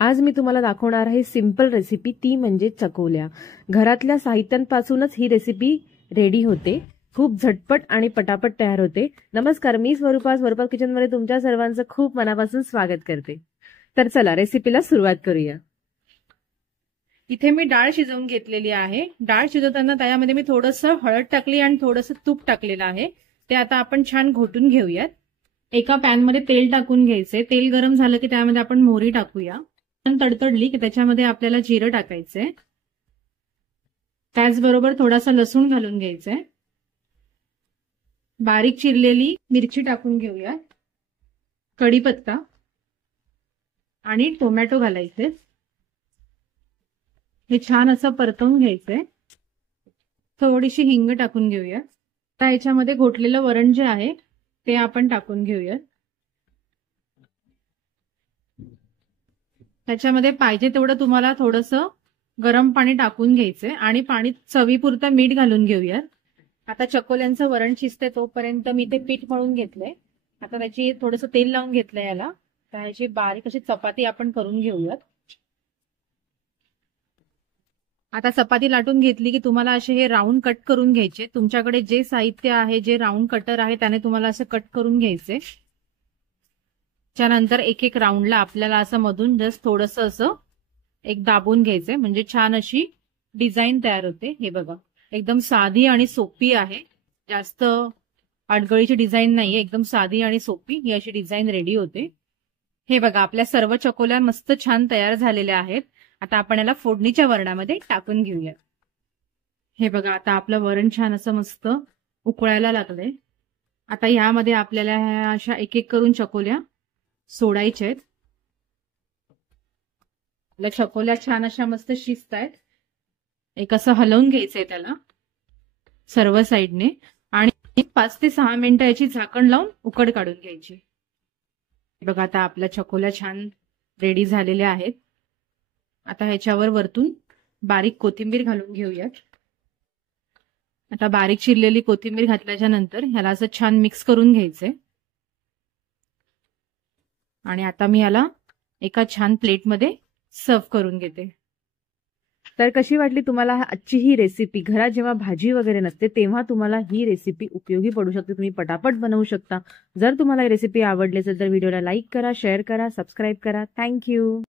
आज मी तुम्हाला दाखवणार आहे सिंपल रेसिपी, ती म्हणजे चकोल्या। घरातल्या साहित्यांपासूनच ही रेसिपी रेडी होते। खूप झटपट आणि पटापट तयार होते। नमस्कार, मी स्वरूपा किचनमध्ये तुमच्या सर्वांचं खूप मनापासून स्वागत करते। तर चला रेसिपीला सुरुवात करूया। इथे मी डाळ शिजवून घेतलेली आहे। डाळ शिजवताना त्यामध्ये मी थोडंसं हळद टाकली आणि थोडंसं तूप टाकलेलं आहे। ते आता आपण छान घोटून घेऊयात। एका पॅन मध्ये तेल टाकून घ्यायचे। तेल गरम झालं की त्यामध्ये आपण मोहरी टाकूया। तडतडली की त्याच्यामध्ये आपल्याला जिरं टाकायचंय। त्याचबरोबर थोडासा लसूण घालून घ्यायचंय। बारीक चिरलेली मिरची टाकून घेऊया। कढीपत्ता आणि टोमॅटो घालायचे। हे छान असं परतवून घ्यायचंय। थोडीशी हिंग टाकून घेऊया। आता याच्यामध्ये घोटलेलं वरण जे आहे ते आपण टाकून घेऊया। त्याच्यामध्ये पाहिजे तेवढं तुम्हाला थोडंसं गरम पाणी टाकून घ्यायचंय आणि पाणी चवीपुरतं मीठ घालून घेऊया। आता चकोल्यांचं वरण शिजते तोपर्यंत मी ते पीठ मळून घेतलंय। आता त्याची थोडंसं तेल लावून घेतलंय याला। त्याची बारीक अशी चपाती आपण करून घेऊयात। आता चपाती लाटून घेतली की तुम्हाला असे हे राऊंड कट करून घ्यायचे। तुमच्याकडे जे साहित्य आहे, जे राऊंड कटर आहे, त्याने तुम्हाला असं कट करून घ्यायचे। त्यानंतर एक एक राऊंडला आपल्याला असं मधून जस्ट थोडंसं असं एक दाबून घ्यायचंय, म्हणजे छान अशी डिझाईन तयार होते। हे बघा, एकदम साधी आणि सोपी आहे। जास्त अडगळीची डिझाईन नाहीये, एकदम साधी आणि सोपी ही अशी डिझाईन रेडी होते। हे बघा, आपल्या सर्व चकोल्या मस्त छान तयार झालेल्या आहेत। आता आपण याला फोडणीच्या वरणामध्ये टाकून घेऊया। हे बघा, आता आपलं वरण छान असं मस्त उकळायला लागलंय। आता यामध्ये आपल्याला अशा एक एक करून चकोल्या सोडायच्या आहेत। आपल्या चकोल्या छान अशा मस्त शिजतायत। एक असं हलवून घ्यायचंय त्याला सर्व साईडने आणि 5 ते 6 मिनिटं याची झाकण लावून उकड काढून घ्यायची। बघा, आता आपल्या चकोल्या छान रेडी झालेल्या आहेत। आता ह्याच्यावर वरतून बारीक कोथिंबीर घालून घेऊयात। आता बारीक चिरलेली कोथिंबीर घातल्याच्या नंतर ह्याला असं छान मिक्स करून घ्यायचंय। आणि आता मी याला एका छान प्लेटमध्ये सर्व करून घेते। तर कशी वाटली तुम्हाला आजची ही रेसिपी? घरात जेव्हा भाजी वगैरे नसते तेव्हा तुम्हाला ही रेसिपी उपयोगी पडू शकते। तुम्ही पटापट बनवू शकता। जर तुम्हाला ही रेसिपी आवडली असेल तर व्हिडिओला लाईक करा, शेअर करा, सबस्क्राईब करा। थँक्यू।